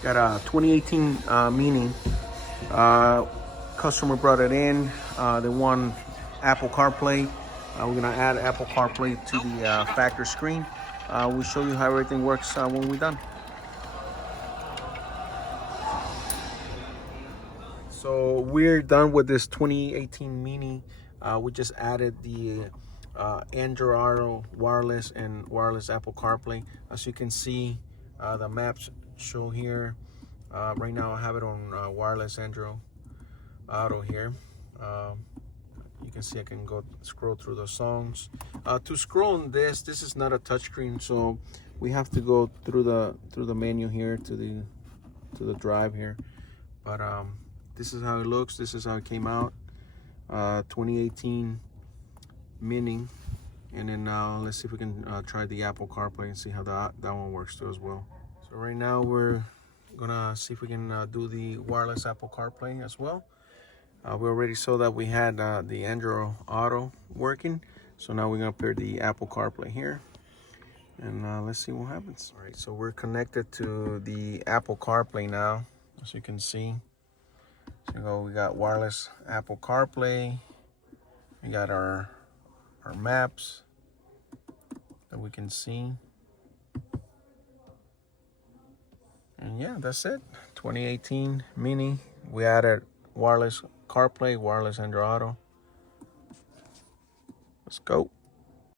Got a 2018 Mini. Customer brought it in. They want Apple CarPlay. We're gonna add Apple CarPlay to the factory screen. We'll show you how everything works when we're done. So we're done with this 2018 Mini. We just added the Android Auto wireless and wireless Apple CarPlay. As you can see, the maps show here. Right now I have it on wireless Android Auto here. You can see I can go scroll through the songs. To scroll on this is not a touchscreen, so we have to go through the menu here to the drive here. But this is how it looks. This is how it came out. 2018 Mini. And then now let's see if we can try the Apple CarPlay and see how that one works too as well. So right now we're gonna see if we can do the wireless Apple CarPlay as well. We already saw that we had the Android Auto working. So now we're gonna pair the Apple CarPlay here. And let's see what happens. All right, so we're connected to the Apple CarPlay now, as you can see. So we got wireless Apple CarPlay. We got our maps that we can see. And yeah, that's it. 2018 Mini. We added wireless CarPlay, wireless Android Auto. Let's go.